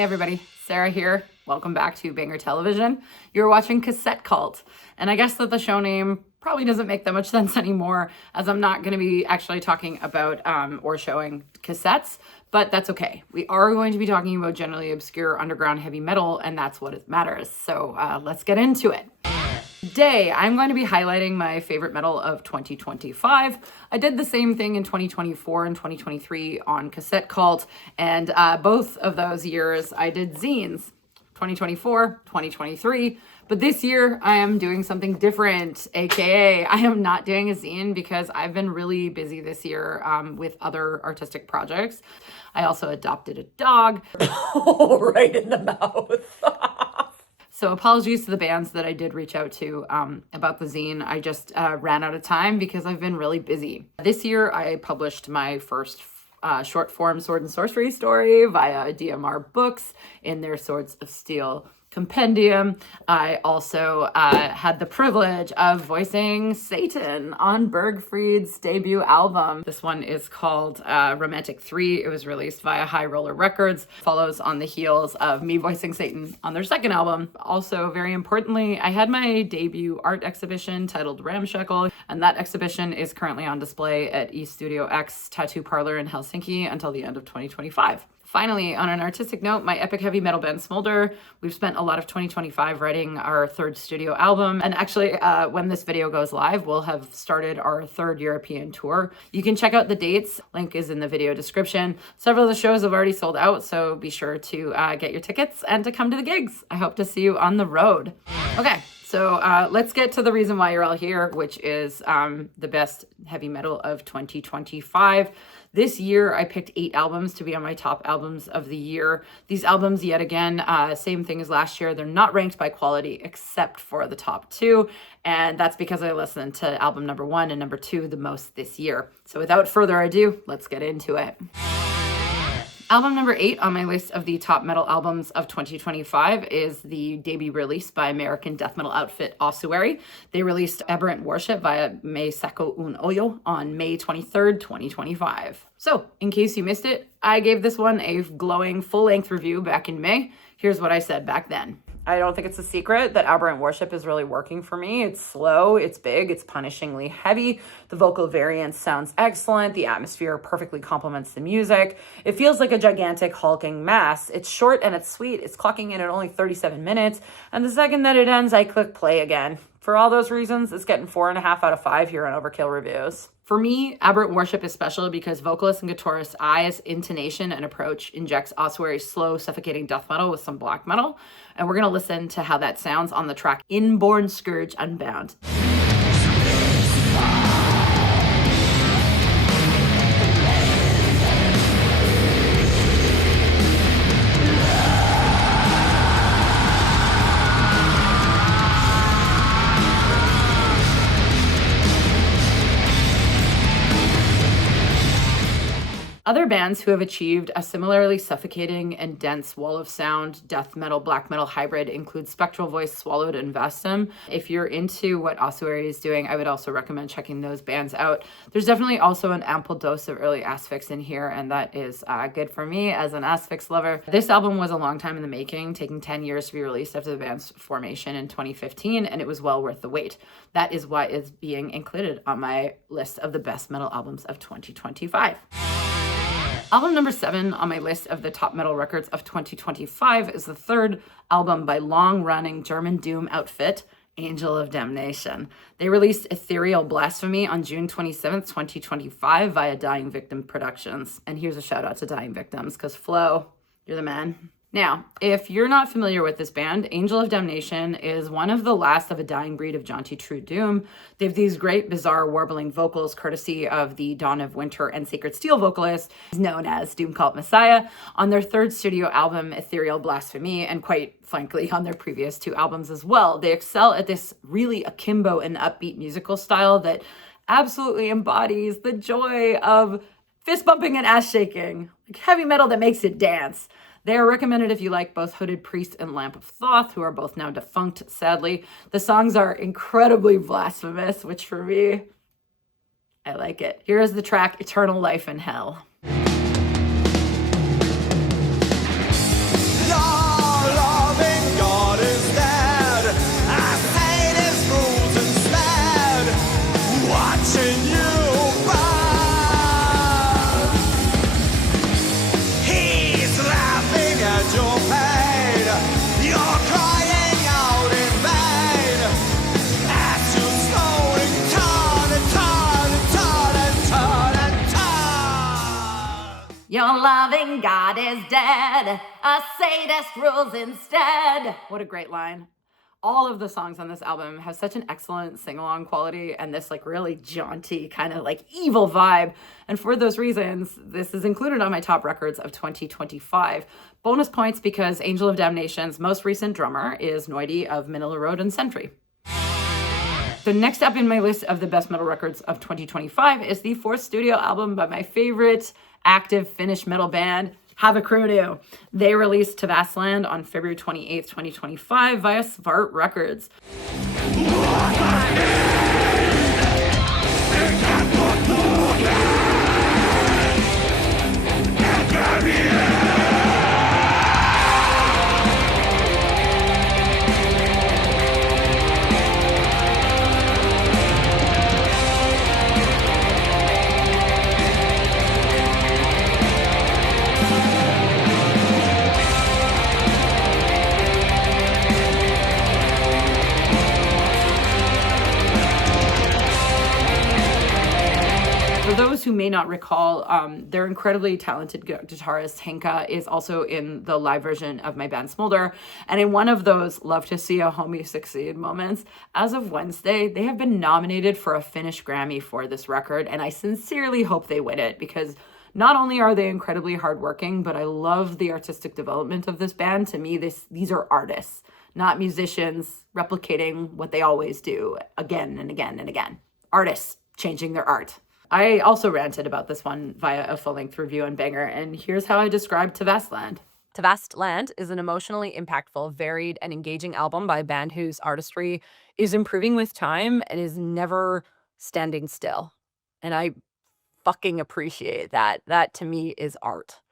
Hey everybody, Sarah here. Welcome back to Banger Television. You're watching Cassette Cult, and I guess that the show name probably doesn't make that much sense anymore, as I'm not going to be actually talking about or showing cassettes, but that's okay. We are going to be talking about generally obscure underground heavy metal, and that's what it matters. So let's get into it. Today, I'm going to be highlighting my favorite metal of 2025. I did the same thing in 2024 and 2023 on Cassette Cult, and both of those years I did zines, 2024, 2023. But this year I am doing something different, aka I am not doing a zine because I've been really busy this year with other artistic projects. I also adopted a dog. Right in the mouth. So apologies to the bands that I did reach out to about the zine. I just ran out of time because I've been really busy. This year I published my first short form sword and sorcery story via DMR Books in their Swords of Steel compendium. I also had the privilege of voicing Satan on Bergfried's debut album. This one is called Romantic 3. It was released via High Roller Records. Follows on the heels of me voicing Satan on their second album. Also, very importantly, I had my debut art exhibition titled Ramshackle, and that exhibition is currently on display at East Studio X Tattoo Parlor in Helsinki until the end of 2025. Finally, on an artistic note, my epic heavy metal band Smolder, we've spent a lot of 2025 writing our third studio album. And actually, when this video goes live, we'll have started our third European tour. You can check out the dates. Link is in the video description. Several of the shows have already sold out, so be sure to get your tickets and to come to the gigs. I hope to see you on the road. Okay. So let's get to the reason why you're all here, which is the best heavy metal of 2025. This year, I picked 8 albums to be on my top albums of the year. These albums, yet again, same thing as last year. They're not ranked by quality except for the top 2. And that's because I listened to album number 1 and number 2 the most this year. So without further ado, let's get into it. Album number 8 on my list of the top metal albums of 2025 is the debut release by American death metal outfit Ossuary. They released Aberrant Worship via Me Sacco Un Oyo on May 23rd, 2025. So, in case you missed it, I gave this one a glowing full-length review back in May. Here's what I said back then. I don't think it's a secret that Aberrant Worship is really working for me. It's slow, it's big, it's punishingly heavy. The vocal variance sounds excellent. The atmosphere perfectly complements the music. It feels like a gigantic hulking mass. It's short and it's sweet. It's clocking in at only 37 minutes. And the second that it ends, I click play again. For all those reasons, it's getting 4.5 out of 5 here on Overkill Reviews. For me, Aberrant Worship is special because vocalist and guitarist I's intonation and approach injects Ossuary's slow, suffocating death metal with some black metal. And we're going to listen to how that sounds on the track Inborn Scourge Unbound. Other bands who have achieved a similarly suffocating and dense wall of sound, death metal, black metal hybrid include Spectral Voice, Swallowed, and Vestum. If you're into what Ossuary is doing, I would also recommend checking those bands out. There's definitely also an ample dose of early Asphyx in here, and that is good for me as an Asphyx lover. This album was a long time in the making, taking 10 years to be released after the band's formation in 2015, and it was well worth the wait. That is why it's being included on my list of the best metal albums of 2025. Album number 7 on my list of the top metal records of 2025 is the third album by long-running German doom outfit, Angel of Damnation. They released Ethereal Blasphemy on June 27th, 2025 via Dying Victim Productions. And here's a shout out to Dying Victims, because Flo, you're the man. Now, if you're not familiar with this band, Angel of Damnation is one of the last of a dying breed of jaunty true doom. They have these great, bizarre, warbling vocals courtesy of the Dawn of Winter and Sacred Steel vocalist, known as Doom Cult Messiah, on their third studio album, Ethereal Blasphemy, and quite frankly, on their previous 2 albums as well. They excel at this really akimbo and upbeat musical style that absolutely embodies the joy of fist bumping and ass shaking, like heavy metal that makes it dance. They are recommended if you like both Hooded Priest and Lamp of Thoth, who are both now defunct, sadly. The songs are incredibly blasphemous, which for me, I like it. Here is the track Eternal Life in Hell. Your Your loving God is dead, a sadist rules instead. What a great line. All of the songs on this album have such an excellent sing-along quality and this like really jaunty kind of like evil vibe. And for those reasons, this is included on my top records of 2025. Bonus points because Angel of Damnation's most recent drummer is Noidi of Manila Road and Sentry. So next up in my list of the best metal records of 2025 is the fourth studio album by my favorite active Finnish metal band, Havukruunu. They released Tavastland on February 28th, 2025 via Svart Records. For those who may not recall, their incredibly talented guitarist Henka is also in the live version of my band Smolder. And in one of those love to see a homie succeed moments, as of Wednesday, they have been nominated for a Finnish Grammy for this record. And I sincerely hope they win it because not only are they incredibly hardworking, but I love the artistic development of this band. To me, these are artists, not musicians replicating what they always do again and again and again. Artists changing their art. I also ranted about this one via a full-length review on Banger, and here's how I described Tavastland. Tavastland is an emotionally impactful, varied, and engaging album by a band whose artistry is improving with time and is never standing still. And I fucking appreciate that. That, to me, is art.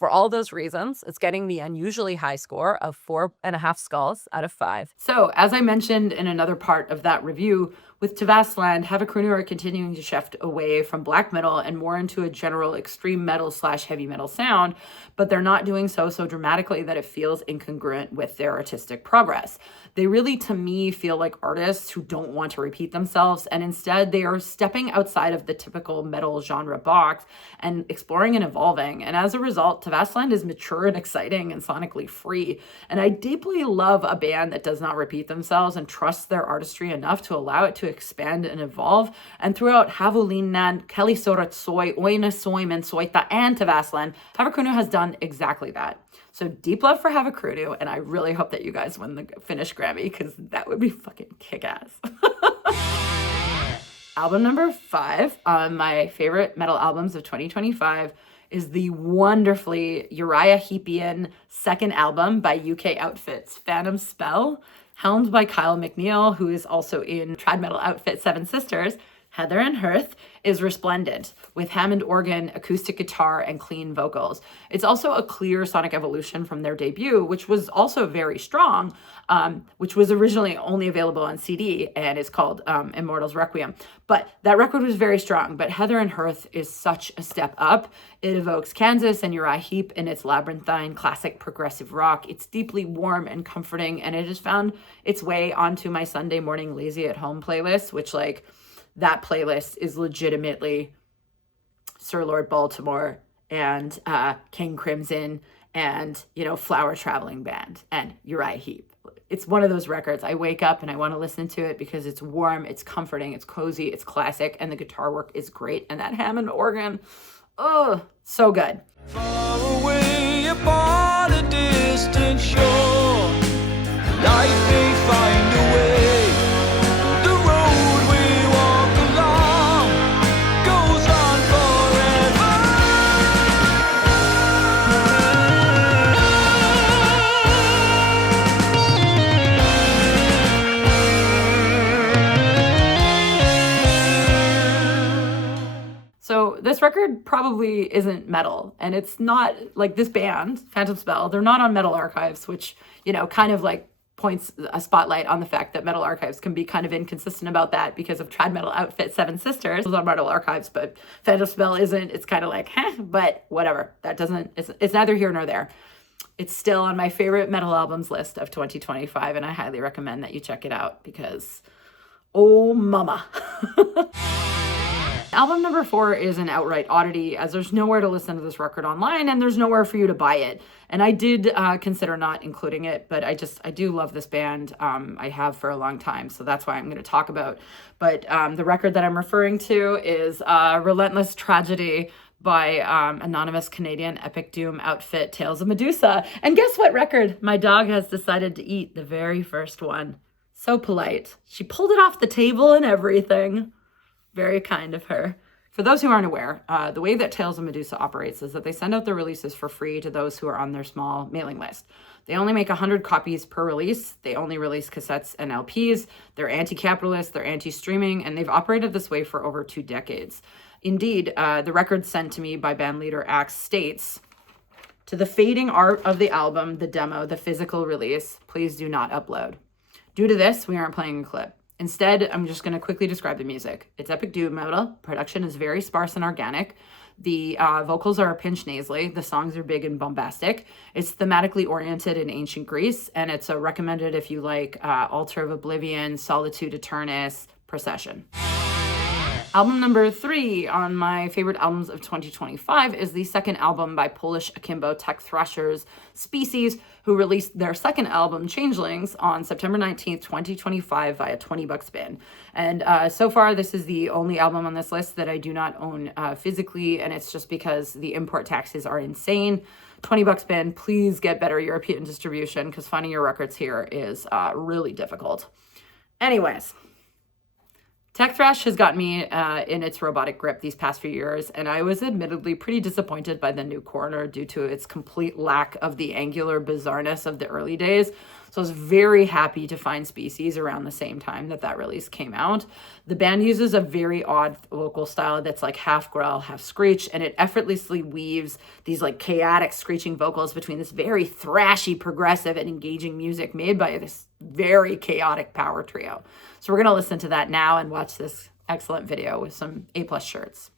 For all those reasons, it's getting the unusually high score of 4.5 skulls out of 5. So, as I mentioned in another part of that review, with Tavastland, Havukruunu are continuing to shift away from black metal and more into a general extreme metal / heavy metal sound, but they're not doing so dramatically that it feels incongruent with their artistic progress. They really, to me, feel like artists who don't want to repeat themselves, and instead they are stepping outside of the typical metal genre box and exploring and evolving. And as a result, Tavastland is mature and exciting and sonically free. And I deeply love a band that does not repeat themselves and trusts their artistry enough to allow it to expand and evolve. And throughout Havulinnan, Kelisoratsoi, Oina Soimen, Soita, and Tavastland, Havukruunu has done exactly that. So deep love for Havukruunu, and I really hope that you guys win the Finnish Grammy because that would be fucking kick-ass. Album number 5 on my favorite metal albums of 2025 is the wonderfully Uriah Heepian second album by UK outfits, Phantom Spell, helmed by Kyle McNeil, who is also in trad metal outfit Seven Sisters. Heather and Hearth is resplendent with Hammond organ, acoustic guitar, and clean vocals. It's also a clear sonic evolution from their debut, which was also very strong, which was originally only available on CD and is called Immortals Requiem. But that record was very strong, but Heather and Hearth is such a step up. It evokes Kansas and Uriah Heep in its labyrinthine classic progressive rock. It's deeply warm and comforting, and it has found its way onto my Sunday morning lazy at home playlist, which that playlist is legitimately Sir Lord Baltimore and King Crimson and, Flower Traveling Band and Uriah Heep. It's one of those records. I wake up and I want to listen to it because it's warm, it's comforting, it's cozy, it's classic, and the guitar work is great. And that Hammond organ, oh, so good. Far away upon a distant shore, life may find a way. So this record probably isn't metal, and it's not like this band, Phantom Spell, they're not on Metal Archives, which, kind of points a spotlight on the fact that Metal Archives can be kind of inconsistent about that because of trad metal outfit Seven Sisters was on Metal Archives, but Phantom Spell isn't. It's kind of but whatever. It's neither here nor there. It's still on my favorite metal albums list of 2025, and I highly recommend that you check it out because, oh mama. album number 4 is an outright oddity, as there's nowhere to listen to this record online and there's nowhere for you to buy it. And I did consider not including it, but I do love this band. I have for a long time, so that's why I'm going to talk about. But the record that I'm referring to is Relentless Tragedy by anonymous Canadian epic doom outfit Tales of Medusa. And guess what record my dog has decided to eat? The very first one. So polite. She pulled it off the table and everything. Very kind of her. For those who aren't aware, the way that Tales of Medusa operates is that they send out their releases for free to those who are on their small mailing list. They only make 100 copies per release. They only release cassettes and LPs. They're anti-capitalist, they're anti-streaming, and they've operated this way for over 2 decades. Indeed, the record sent to me by band leader Axe states, "To the fading art of the album, the demo, the physical release, please do not upload." Due to this, we aren't playing a clip. Instead, I'm just going to quickly describe the music. It's epic doom metal. Production is very sparse and organic. The vocals are pinched nasally. The songs are big and bombastic. It's thematically oriented in ancient Greece, and it's recommended if you like Altar of Oblivion, Solitude Aeternus, Procession. Album number 3 on my favorite albums of 2025 is the second album by Polish akimbo tech thrashers Species, who released their second album, Changelings, on September 19th, 2025 via $20 spin. And so far, this is the only album on this list that I do not own physically, and it's just because the import taxes are insane. $20 spin, please get better European distribution, because finding your records here is really difficult. Anyways, tech thrash has got me in its robotic grip these past few years, and I was admittedly pretty disappointed by the new Coroner due to its complete lack of the angular bizarreness of the early days. So I was very happy to find Species around the same time that release came out. The band uses a very odd vocal style that's like half growl, half screech, and it effortlessly weaves these like chaotic screeching vocals between this very thrashy, progressive, and engaging music made by this very chaotic power trio. So we're going to listen to that now and watch this excellent video with some A+ shirts.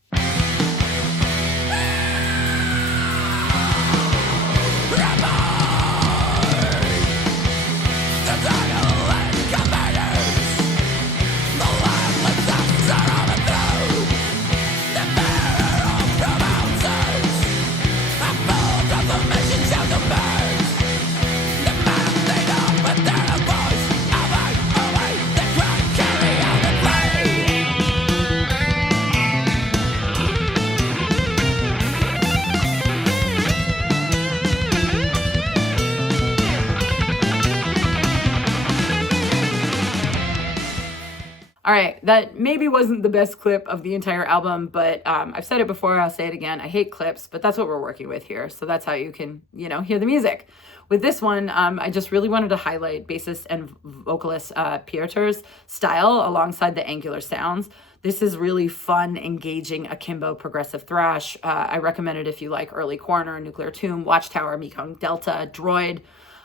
All right, that maybe wasn't the best clip of the entire album, but I've said it before, I'll say it again. I hate clips, but that's what we're working with here. So that's how you can, hear the music. With this one, I just really wanted to highlight bassist and vocalist Pieter's style alongside the angular sounds. This is really fun, engaging, akimbo, progressive thrash. I recommend it if you like early Coroner, Nuclear Tomb, Watchtower, Mekong Delta, Droid.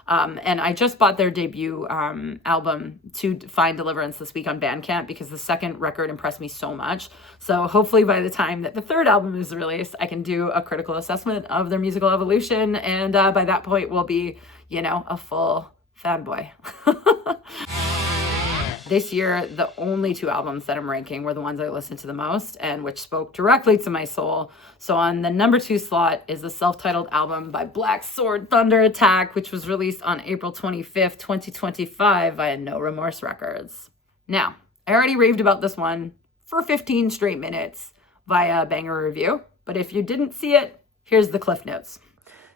And I just bought their debut album, To Find Deliverance, this week on Bandcamp because the second record impressed me so much. So hopefully by the time that the third album is released, I can do a critical assessment of their musical evolution. And by that point, we'll be, a full fanboy. This year, the only 2 albums that I'm ranking were the ones I listened to the most and which spoke directly to my soul. So on the number 2 slot is the self-titled album by Black Sword Thunder Attack, which was released on April 25th, 2025 via No Remorse Records. Now, I already raved about this one for 15 straight minutes via Banger Review, but if you didn't see it, here's the Cliff Notes.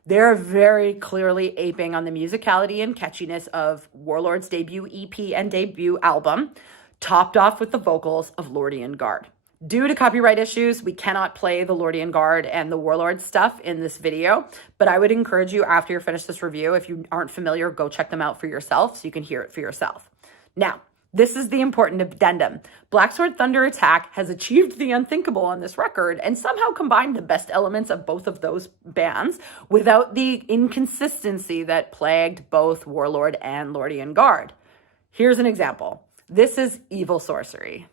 They're very clearly aping on the musicality and catchiness of Warlord's debut EP and debut album, topped off with the vocals of Lordian Guard. Due to copyright issues, we cannot play the Lordian Guard and the Warlord stuff in this video, but I would encourage you after you finish this review, if you aren't familiar, go check them out for yourself so you can hear it for yourself. Now, this is the important addendum. Black Sword Thunder Attack has achieved the unthinkable on this record and somehow combined the best elements of both of those bands without the inconsistency that plagued both Warlord and Lordian Guard. Here's an example. This is Evil Sorcery.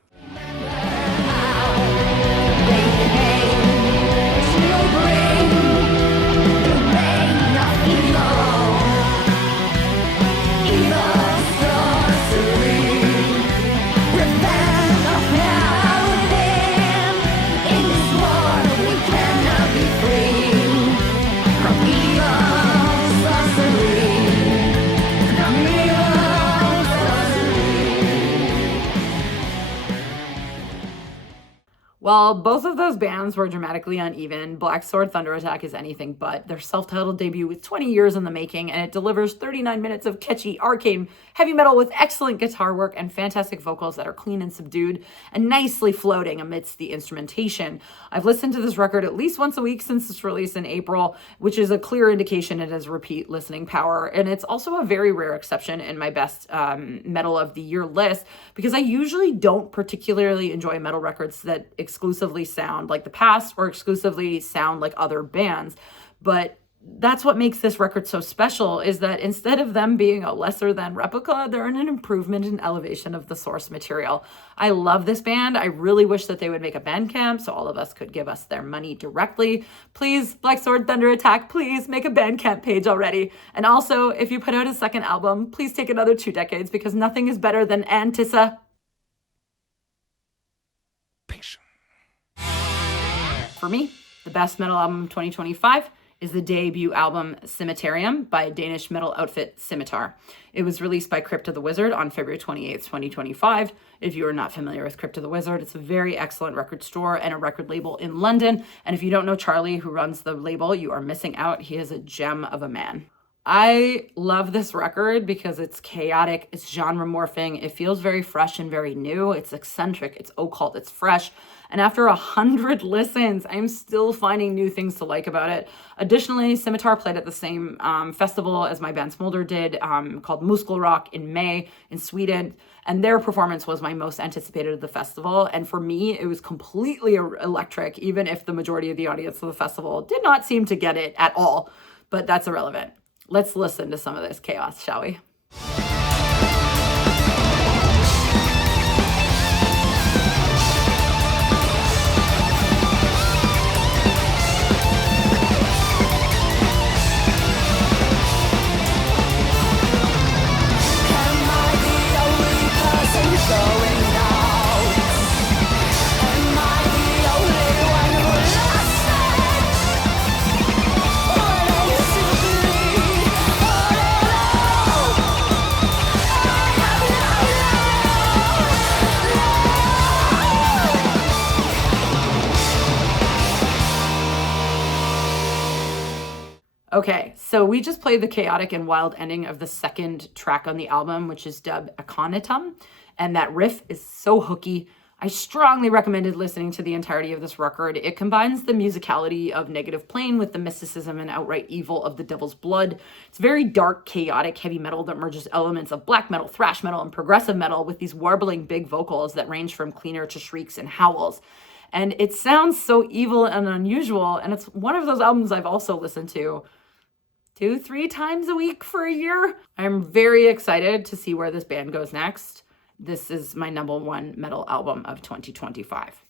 While both of those bands were dramatically uneven, Black Sword Thunder Attack is anything but. Their self-titled debut was 20 years in the making, and it delivers 39 minutes of catchy, arcane heavy metal with excellent guitar work and fantastic vocals that are clean and subdued and nicely floating amidst the instrumentation. I've listened to this record at least once a week since its release in April, which is a clear indication it has repeat listening power, and it's also a very rare exception in my best metal of the year list, because I usually don't particularly enjoy metal records that exclusively sound like the past or exclusively sound like other bands. But that's what makes this record so special, is that instead of them being a lesser than replica, they're an improvement and elevation of the source material. I love this band. I really wish that they would make a Bandcamp so all of us could give us their money directly. Please, Black Sword Thunder Attack, please make a Bandcamp page already. And also, if you put out a second album, please take another 2 decades, because nothing is better than Antissa. For me, the best metal album of 2025 is the debut album Scimitarium by Danish metal outfit Scimitar. It was released by Crypt of the Wizard on February 28th, 2025. If you are not familiar with Crypt of the Wizard, it's a very excellent record store and a record label in London. And if you don't know Charlie, who runs the label, you are missing out. He is a gem of a man. I love this record because it's chaotic, it's genre morphing, it feels very fresh and very new, it's eccentric, it's occult, it's fresh. And after 100 listens, I'm still finding new things to like about it. Additionally, Scimitar played at the same festival as my band Smolder did, called Muskelrock in May in Sweden. And their performance was my most anticipated of the festival. And for me, it was completely electric, even if the majority of the audience of the festival did not seem to get it at all. But that's irrelevant. Let's listen to some of this chaos, shall we? Okay, so we just played the chaotic and wild ending of the second track on the album, which is dubbed Aconitum, and that riff is so hooky. I strongly recommended listening to the entirety of this record. It combines the musicality of Negative Plane with the mysticism and outright evil of The Devil's Blood. It's very dark, chaotic heavy metal that merges elements of black metal, thrash metal, and progressive metal with these warbling big vocals that range from cleaner to shrieks and howls. And it sounds so evil and unusual, and it's one of those albums I've also listened to 2-3 times a week for a year. I'm very excited to see where this band goes next. This is my #1 metal album of 2025.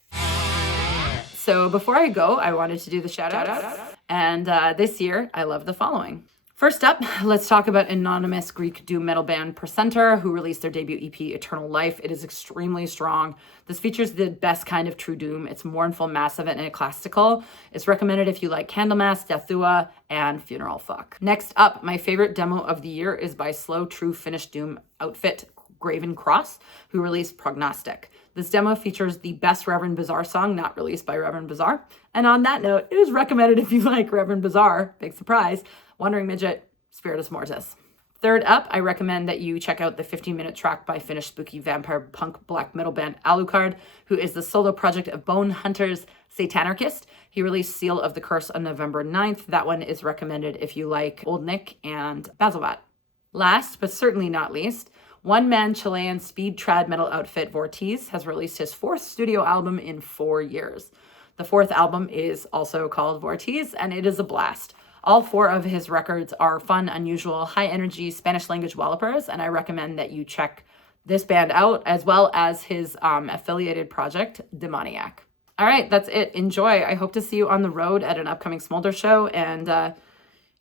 So before I go, I wanted to do the shout-outs. And this year, I love the following. First up, let's talk about anonymous Greek doom metal band Percenter, who released their debut EP, Eternal Life. It is extremely strong. This features the best kind of true doom. It's mournful, massive, and classical. It's recommended if you like Candlemass, Deathua, and Funeral Fuck. Next up, my favorite demo of the year is by slow, true Finnish doom outfit Graven Cross, who released Prognostic. This demo features the best Reverend Bizarre song not released by Reverend Bizarre. And on that note, it is recommended if you like Reverend Bizarre, big surprise, Wandering Midget, Spiritus Mortis. Third up, I recommend that you check out the 15-minute track by Finnish spooky vampire punk black metal band Alucard, who is the solo project of Bone Hunter's Satanarchist. He released Seal of the Curse on November 9th. That one is recommended if you like Old Nick and Basilvat. Last, but certainly not least, one-man Chilean speed trad metal outfit Vortiz has released his 4th studio album in 4 years. The 4th album is also called Vortiz, and it is a blast. All 4 of his records are fun, unusual, high-energy Spanish-language wallopers, and I recommend that you check this band out, as well as his affiliated project, Demoniac. All right, that's it. Enjoy. I hope to see you on the road at an upcoming Smolder show, and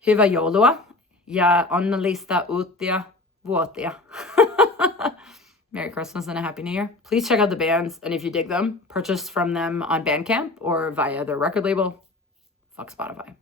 hyvää joulua ja onnellista uutta vuotta. Merry Christmas and a Happy New Year. Please check out the bands, and if you dig them, purchase from them on Bandcamp or via their record label. Fuck Spotify.